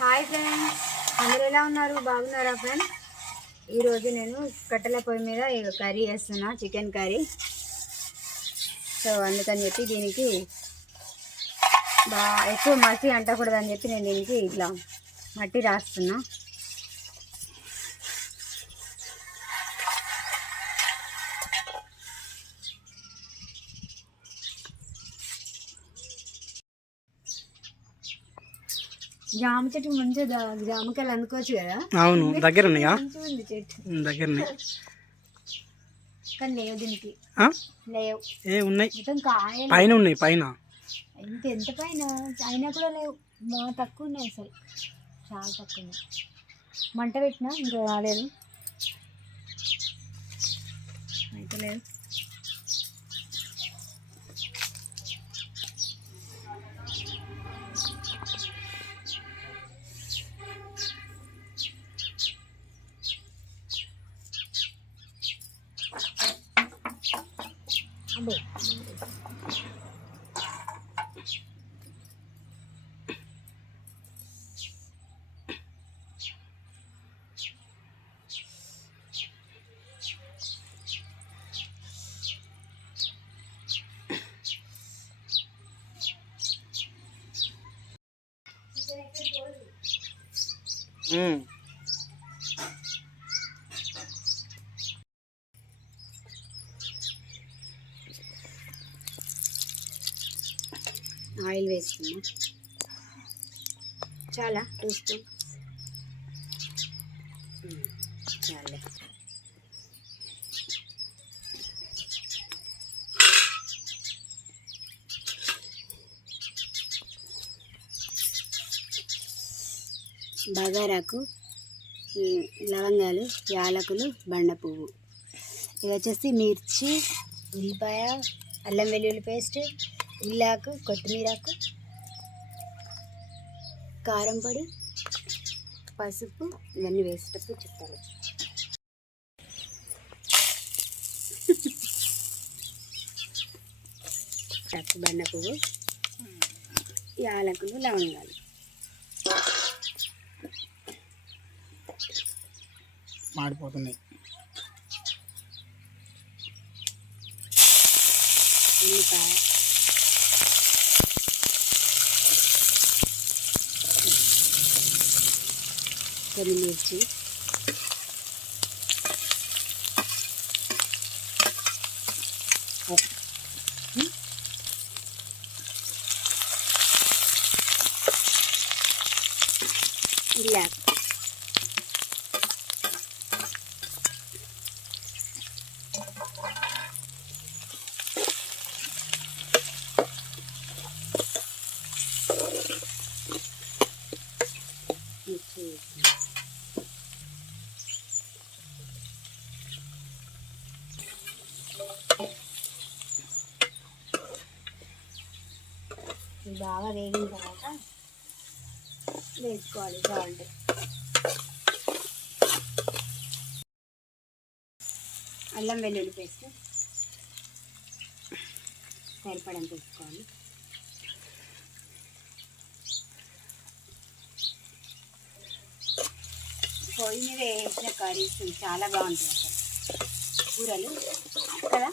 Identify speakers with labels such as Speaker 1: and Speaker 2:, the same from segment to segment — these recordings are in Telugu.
Speaker 1: హాయ్ ఫ్రెండ్స్ అందరు ఎలా ఉన్నారు? బాగున్నారా ఫ్రెండ్స్ ఈరోజు నేను కట్టెల పొయ్యి మీద ఈ కర్రీ వేస్తున్నా చికెన్ కర్రీ. సో అందుకని చెప్పి దీనికి బాగా ఎక్కువ మసి అంటకూడదని చెప్పి నేను దీనికి ఇట్లా మట్టి రాస్తున్నా. జామ చెట్టు మంచిగా జామకాయలు అందుకోవచ్చు కదా?
Speaker 2: అవును దగ్గర ఉన్నాయా ఉమ్, దగ్గరనే
Speaker 1: కానీ లేవు దీనికి? లేవు.
Speaker 2: ఏ ఉన్నాయి. పైన ఉన్నాయి పైన.
Speaker 1: ఇంత ఎంత పైన? అయినా కూడా లేవు. బాగా తక్కువ ఉన్నాయి అసలు. చాలా తక్కువ ఉన్నాయి. మంట పెట్టినా? ఇంకా రాలేదు. అయితే లేదు. ఆయిల్ వేసుకున్నా. చాలా టూ స్పూన్ చాలే. బగారాకు లవంగాలు యాలకులు బండ పువ్వు ఇది వచ్చేసి మిర్చి ఉల్లిపాయ అల్లం వెల్లుల్లి పేస్ట్ ఉల్లాకు కొత్తిమీరాకు కారం పొడి పసుపు ఇవన్నీ వేసేటప్పుడు చెప్తాను. బండ పువ్వు యాలకులు లవంగాలు.
Speaker 2: మాడిపోతున్నాయి.
Speaker 1: ఉల్లిపాయ కొన్ని మిర్చి. బాగా వేగిన తర్వాత వేసుకోవాలి సాల్ట్. అల్లం వెల్లుల్లి పేస్ట్ సరిపడంత వేసుకోవాలి. పొయ్యి మీద వేసిన కర్రీస్ చాలా బాగుంటాయి అసలు. కూరలు కదా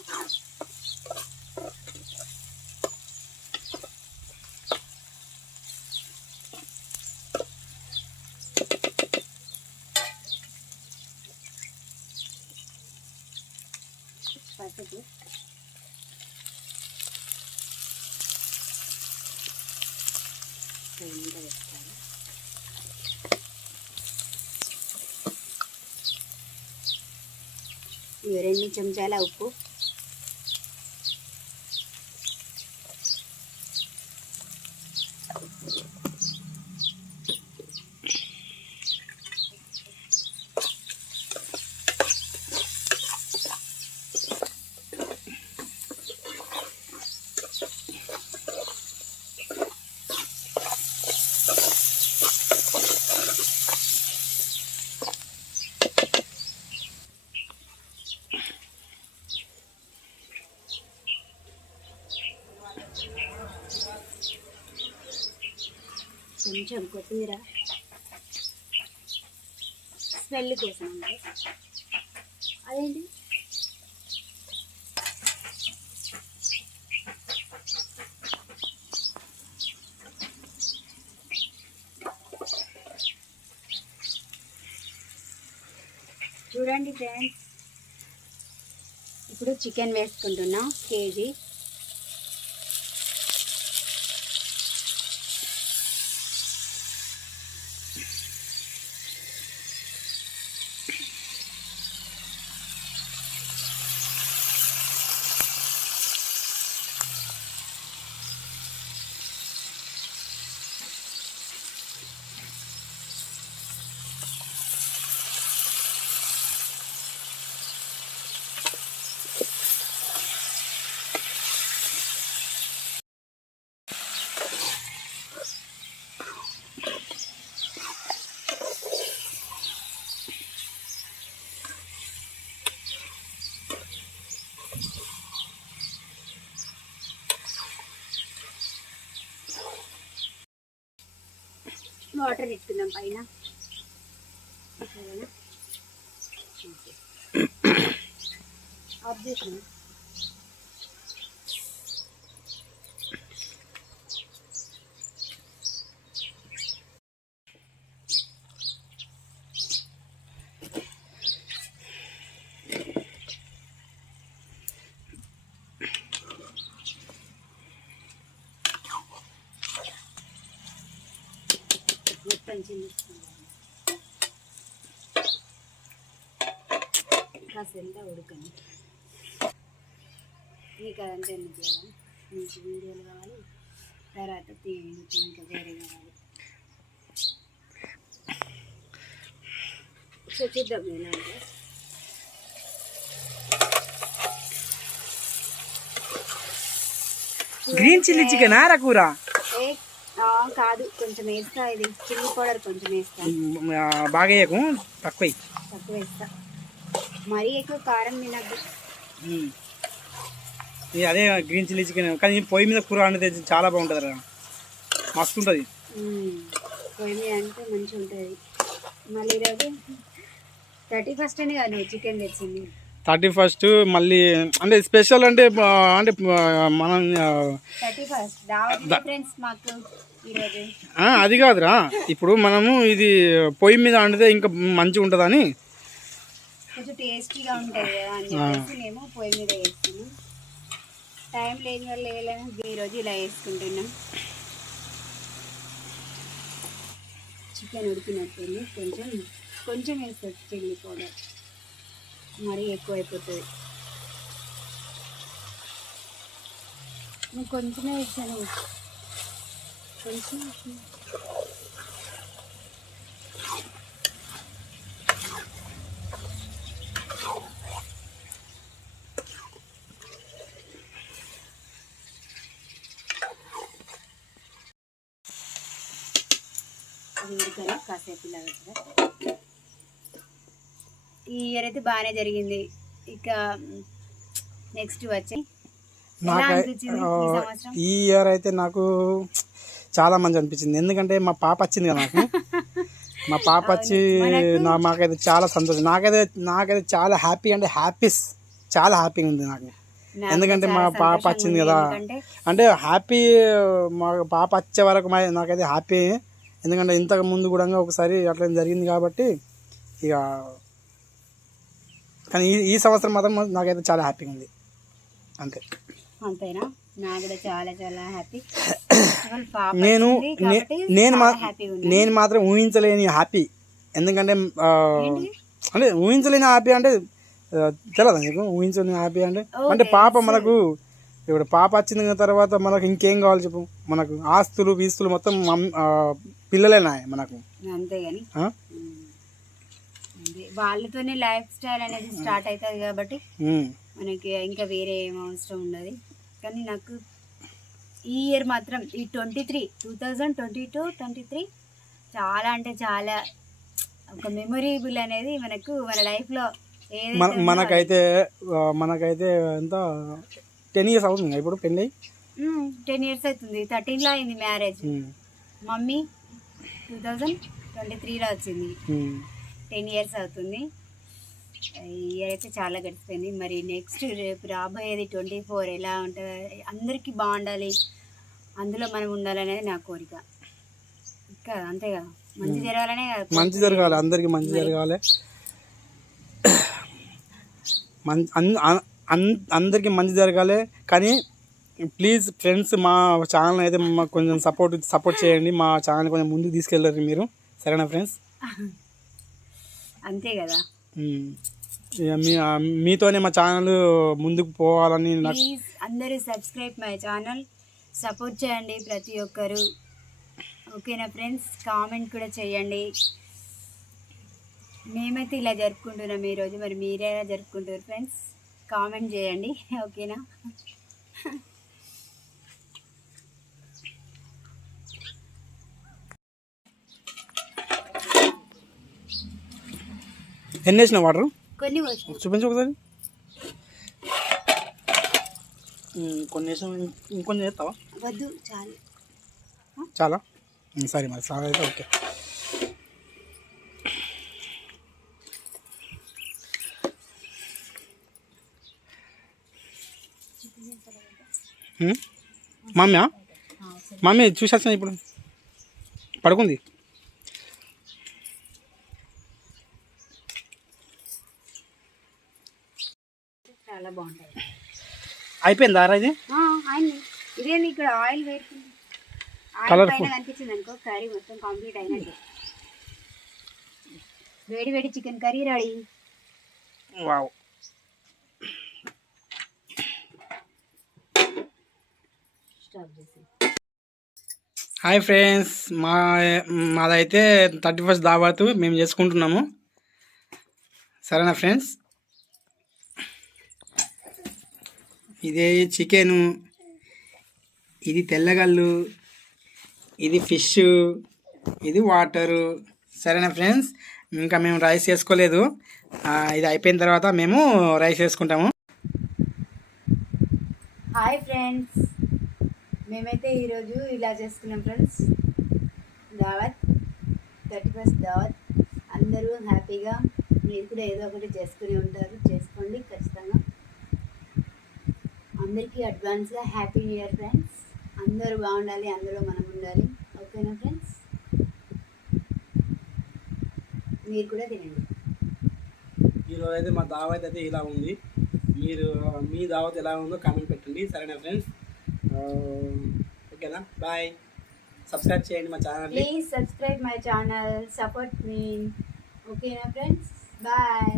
Speaker 1: ఇవి రెండు చెంచాల ఉప్పు కొంచెం కొత్తిమీర. స్మెల్ కోసం అంటే అదేంటి? చూడండి ఫ్రెండ్స్. ఇప్పుడు చికెన్ వేసుకుంటున్నా కేజీ. వాటర్ పెట్టుకుందాం పైన. ఆఫ్ చేసాను మొత్తం చిన్నిస్తున్నాను కాసేంత ఉడకని. మీకు అదంతా ఎందుకు లేదా? మీకు వీడియోలు కావాలి తర్వాత ఇంకా వేరే కావాలి. సో చూద్దాం ఎలా ఉందో.
Speaker 2: గ్రీన్ చిల్లీ చికెన్ ఆరా కూర?
Speaker 1: కాదు కొంచెం వేస్తా ఇది. చిల్లీ పౌడర్ కొంచెం వేస్తా.
Speaker 2: బాగా వేయకు తక్కువ.
Speaker 1: తక్కువ వేస్తా. మరీ ఎక్కువ కారం తినద్దు.
Speaker 2: మ్. ఇది అదే గ్రీన్ చిల్లీ చికెన్ కానీ పొయ్యి మీద కూర వండితే చాలా బాగుంటుంది రా. మస్తు ఉంటుంది.
Speaker 1: మ్మ్. పొయ్యి మీద అంటే మంచిగా ఉంటుంది. మళ్ళీ ఈరోజు థర్టీ ఫస్ట్ అని కాదు చికెన్ తెచ్చింది.
Speaker 2: థర్టీ ఫస్ట్ మళ్ళీ అంటే స్పెషల్ అంటే అంటే మనం అది కాదురా. ఇప్పుడు మనము ఇది పొయ్యి మీద వండితే ఇంకా మంచిగా ఉంటుందని
Speaker 1: కొంచెం టేస్టీగా ఉంటుంది కదా అని చెప్పేసి మేము పొయ్యి మీద వేస్తున్నాం టైం లేని వల్ల వేయలేము ఈరోజు ఇలా వేసుకుంటున్నాం. చికెన్ ఉడికినట్టుంది. కొంచెం కొంచెం వేస్తుంది చిల్లీ పౌడర్. మరీ ఎక్కువ అయిపోతుంది కొంచెమే వేసాను కొంచెం వేసాను. అది ఉడకని కాసేపు ఇలా పెట్టరా. ఈ ఇయర్ అయితే బాగానే జరిగింది. ఇక నెక్స్ట్ వచ్చి ఈ
Speaker 2: ఇయర్ అయితే నాకు చాలా మంచి అనిపించింది. ఎందుకంటే మా పాప వచ్చింది కదా నాకు. మా పాప వచ్చి నా మాకైతే చాలా సంతోషం. నాకైతే నాకైతే చాలా హ్యాపీ అంటే హ్యాపీస్ చాలా హ్యాపీగా ఉంది నాకు. ఎందుకంటే మా పాప వచ్చింది. కదా. అంటే హ్యాపీ మా పాప వచ్చే వరకు మా నాకైతే హ్యాపీ ఎందుకంటే ఇంతకు ముందు కూడా ఒకసారి అట్లా జరిగింది కాబట్టి ఇక కానీ ఈ ఈ సంవత్సరం మాత్రం నాకైతే చాలా హ్యాపీగా ఉంది. అంతే.
Speaker 1: అంతేనా? నాకు కూడా చాలా చాలా హ్యాపీ. పాప
Speaker 2: నేను నేను నేను మాత్రం ఊహించలేని హ్యాపీ. ఎందుకంటే అంటే ఊహించలేని హ్యాపీ అంటే ఆ, తెలదా నీకు? ఊహించలేని హ్యాపీ అంటే అంటే పాప మనకు ఇప్పుడు పాప వచ్చిన తర్వాత మనకు ఇంకేం కావాలి చెప్పు? మనకు ఆస్తులు వీస్తులు మొత్తం పిల్లలేనా మనకు?
Speaker 1: అంతే కానీ
Speaker 2: ఆ?
Speaker 1: అంతే. వాళ్ళతోనే లైఫ్ స్టైల్ అనేది స్టార్ట్ అవుతుంది కాబట్టి. మనకి ఇంకా వేరే ఏం అవసరం ఉండదు. కానీ నాకు ఈ ఇయర్ మాత్రం ఈ twenty three two thousand twenty two twenty three చాలా అంటే చాలా ఒక మెమొరబుల్ అనేది మనకు మన లైఫ్లో
Speaker 2: మన మనకైతే మనకైతే ఎంత? టెన్ ఇయర్స్ అవుతుంది ఇప్పుడు పెళ్ళి?
Speaker 1: టెన్ ఇయర్స్ అవుతుంది. థర్టీన్లో అయింది marriage mummy two thousand twenty త్రీలో వచ్చింది. టెన్ ఇయర్స్ అవుతుంది. ఇయర్ అయితే చాలా గడిచిపోయింది. మరి నెక్స్ట్ రేపు రాబోయేది ట్వంటీ ఫోర్ ఎలా ఉంటుంది? అందరికీ బాగుండాలి. అందులో మనం ఉండాలనేది నా కోరిక. ఇంకా అంతే కదా. మంచి జరగాలనే కదా
Speaker 2: మంచి జరగాలి. అందరికీ మంచి జరగాలి. అన్- అందరికీ మంచి జరగాలి. కానీ ప్లీజ్ ఫ్రెండ్స్ మా ఛానల్ అయితే మాకు కొంచెం సపోర్ట్ సపోర్ట్ చేయండి. మా ఛానల్ కొంచెం ముందుకు తీసుకెళ్ళరు మీరు. సరేనా ఫ్రెండ్స్?
Speaker 1: అంతే కదా.
Speaker 2: మీ మీతోనే మా ఛానల్ ముందుకు పోవాలని నాకు
Speaker 1: అందరూ సబ్స్క్రైబ్ మై ఛానల్. సపోర్ట్ చేయండి ప్రతి ఒక్కరు. ఓకేనా ఫ్రెండ్స్? కామెంట్ కూడా చేయండి. మేమైతే ఇలా జరుపుకుంటున్నాం ఈరోజు మరి మీరే జరుపుకుంటారు ఫ్రెండ్స్? కామెంట్ చేయండి ఓకేనా?
Speaker 2: ఎన్ని వేసిన వాటర్?
Speaker 1: కొన్ని
Speaker 2: చూపించు ఒకసారి. కొన్ని వేసాం ఇంకొంచెం చేస్తావా
Speaker 1: వద్దు చాలు.
Speaker 2: చాలా? సరే మరి చాలా అయితే ఓకే. మమ్మీ. మమ్మీ చూసేస్తాను ఇప్పుడు? పడుకుంది.
Speaker 1: చాలా బాగుంటుంది.
Speaker 2: అయిపోయిందా రా ఇది?
Speaker 1: ఇదేంది ఇక్కడ ఆయిల్
Speaker 2: Colourful.
Speaker 1: పైన కనిపించింది అనుకో కర్రీ మొత్తం కంప్లీట్ అయినట్టు. వేడి వేడి chicken
Speaker 2: curry
Speaker 1: ready. Wow.
Speaker 2: Hi friends మా మాదైతే థర్టీ ఫస్ట్ దాబాతు మేము చేసుకుంటున్నాము. సరేనా ఫ్రెండ్స్ ఇదే చికెను ఇది తెల్లగల్లు ఇది ఫిష్ ఇది వాటరు. సరేనా ఫ్రెండ్స్ ఇంకా మేము రైస్ చేసుకోలేదు. ఇది అయిపోయిన తర్వాత మేము రైస్ వేసుకుంటాము
Speaker 1: హాయ్ ఫ్రెండ్స్ మేమైతే ఈరోజు ఇలా చేసుకున్నాం ఫ్రెండ్స్. దావత్ థర్టీ ఫస్ట్ దావత్. అందరూ హ్యాపీగా మీరు కూడా ఏదో ఒకటి చేసుకుని ఉంటారు. చేసుకోండి ఖచ్చితంగా. అందరికీ అడ్వాన్స్గా హ్యాపీ న్యూ ఇయర్ ఫ్రెండ్స్. అందరూ బాగుండాలి అందులో మనం ఉండాలి. ఓకేనా ఫ్రెండ్స్? మీరు కూడా తినండి.
Speaker 2: ఈరోజు అయితే మా దావత్ అయితే ఇలా ఉంది. మీరు మీ దావత్ ఎలా ఉందో కామెంట్ పెట్టండి. సరేనా ఫ్రెండ్స్? ఓకేనా బాయ్ సబ్స్క్రైబ్ చేయండి మా ఛానల్ని
Speaker 1: please subscribe my channel support మీ ఓకేనా ఫ్రెండ్స్ బాయ్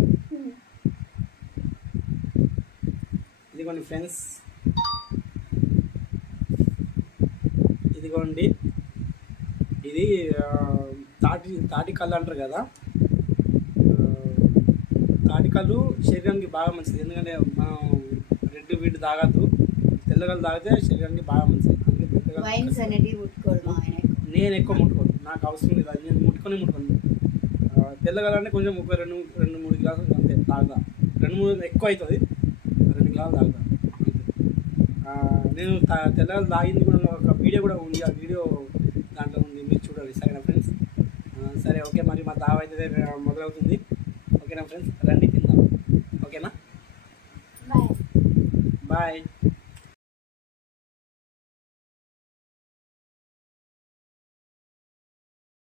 Speaker 2: ఇదిగోండి ఫ్రెండ్స్ ఇదిగోండి. ఇది ఆ, తాటి తాటి కళ్ళు అంటారు కదా. ఆ, తాటి కళ్ళు శరీరానికి బాగా మంచిది. ఎందుకంటే మనం రెడ్ వీటి తాగద్దు. తెల్లగల్లు తాగితే శరీరానికి బాగా మంచిది. అందుకే
Speaker 1: వైన్స్ ఆయన
Speaker 2: నేను ఎక్కువ ముట్టుకోను. నాకు అవసరం లేదు. అది నేను ముట్టుకొని ముట్టుకోను తెల్లగలంటే కొంచెం ఒక రెండు రెండు మూడు గ్లాసులు అంతే తాగుతా. రెండు మూడు ఎక్కువ అవుతుంది రెండు గ్లాసులు తాగుతా. ఆ, నేను తా- తెల్లగలు తాగింది కూడా ఒక వీడియో కూడా ఉంది. ఆ వీడియో దాంట్లో ఉంది. మీరు చూడాలి. సరేనా ఫ్రెండ్స్? సరే ఓకే. మరి మా తావ అయితే మొదలవుతుంది. ఓకేనా ఫ్రెండ్స్? రండి తిందాం. ఓకేనా?
Speaker 1: బాయ్.
Speaker 2: బాయ్.